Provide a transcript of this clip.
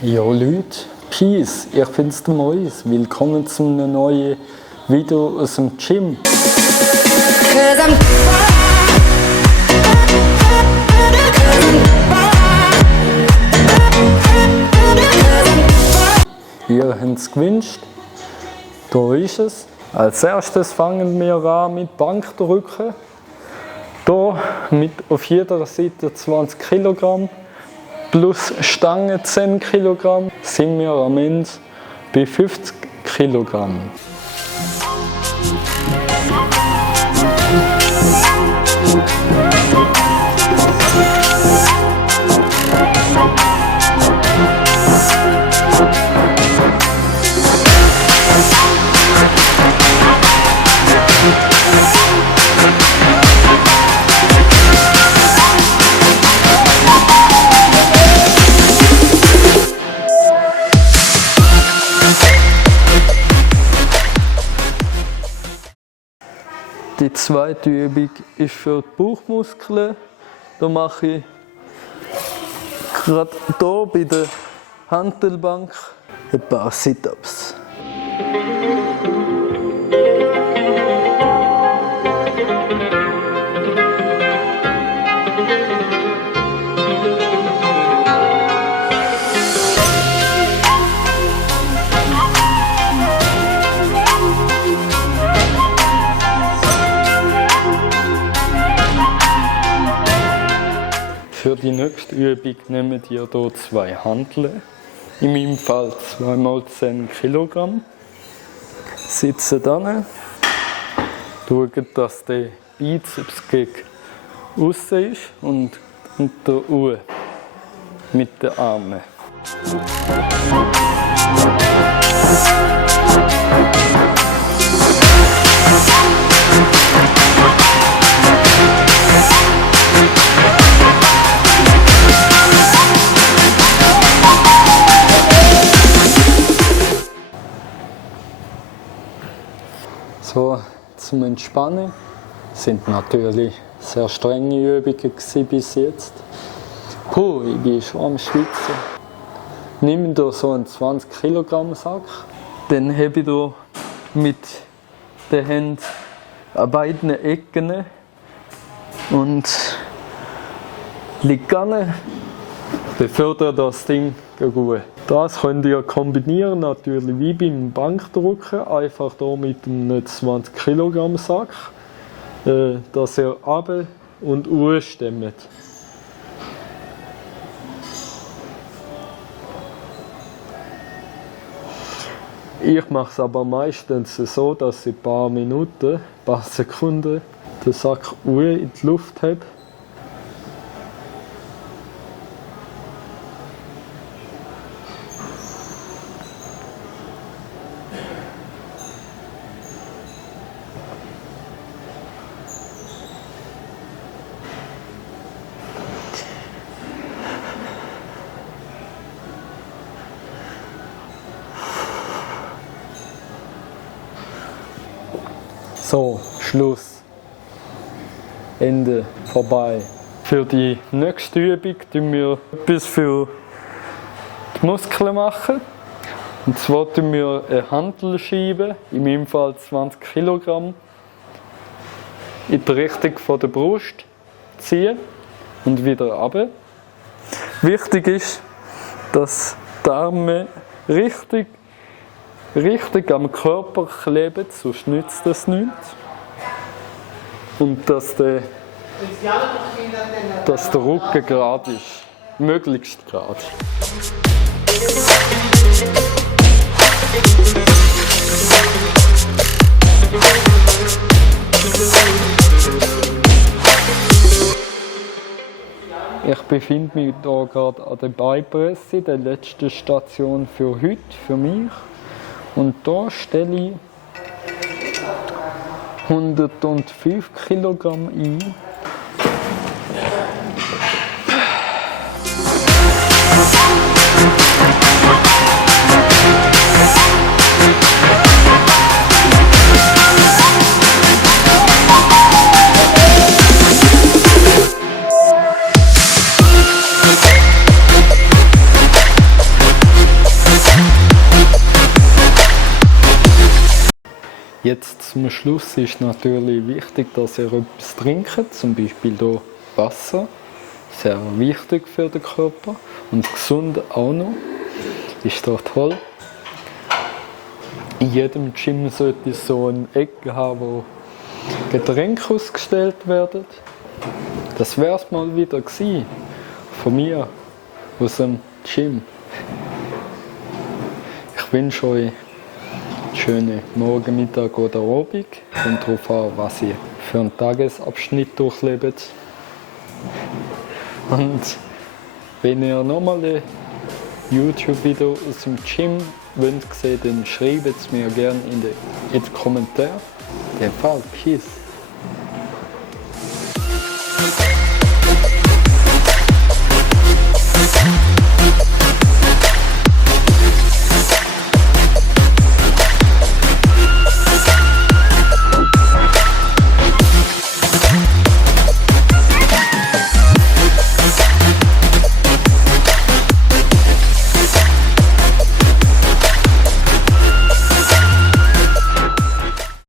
Ja Leute, Peace, ich bin's der Mois. Willkommen zu einem neuen Video aus dem Gym. Ihr habt es gewünscht, da ist es. Als erstes fangen wir an mit Bankdrücken. Hier mit auf jeder Seite 20 Kilogramm plus Stange 10 Kilogramm sind wir am Ende bei 50 Kilogramm. Die zweite Übung ist für die Bauchmuskeln. Da mache ich gerade hier bei der Hantelbank ein paar Sit-Ups. Für die nächste Übung nehmen ihr hier 2 Hanteln, in meinem Fall 2x10 Kilogramm. Sitzen dann, schauen, dass der Bizeps gegen aussen ist und der U mit den Armen. So, zum Entspannen sind natürlich sehr strenge Übungen bis jetzt. Puh, ich bin schon am Schwitzen. Nimm hier so einen 20 Kilogramm Sack. Dann habe ich hier mit den Händen an beiden Ecken und liege an, befördere das Ding gut. Das könnt ihr kombinieren, natürlich wie beim Bankdrücken, einfach hier mit einem 20 Kilogramm Sack, dass ihr runter und hoch stemmt. Ich mache es aber meistens so, dass ich ein paar Minuten, ein paar Sekunden den Sack hoch in die Luft habe. So, Schluss. Ende, vorbei. Für die nächste Übung machen wir etwas für die Muskeln machen. Und zwar schieben wir eine Hantelscheibe, in meinem Fall 20 Kilogramm, in die Richtung von der Brust ziehen und wieder runter. Wichtig ist, dass die Arme richtig am Körper kleben, sonst nützt das nichts. Und dass der Rücken gerade ist, möglichst gerade. Ich befinde mich hier gerade an der Beinpresse, der letzten Station für heute, für mich. Und hier stelle ich 105 Kilogramm ein. Jetzt zum Schluss ist natürlich wichtig, dass ihr etwas trinkt, zum Beispiel hier Wasser. Sehr wichtig für den Körper und gesund auch noch. Ist doch toll. In jedem Gym sollte es so eine Ecke haben, wo Getränke ausgestellt werden. Das wäre es mal wieder gewesen, von mir aus dem Gym. Ich wünsche euch einen schönen Morgen, Mittag oder Abend. Kommt darauf an, was ihr für einen Tagesabschnitt durchlebt. Und wenn ihr nochmal ein YouTube-Video aus dem Gym wollt sehen, dann schreibt es mir gerne in den Kommentaren. In dem Fall, Peace.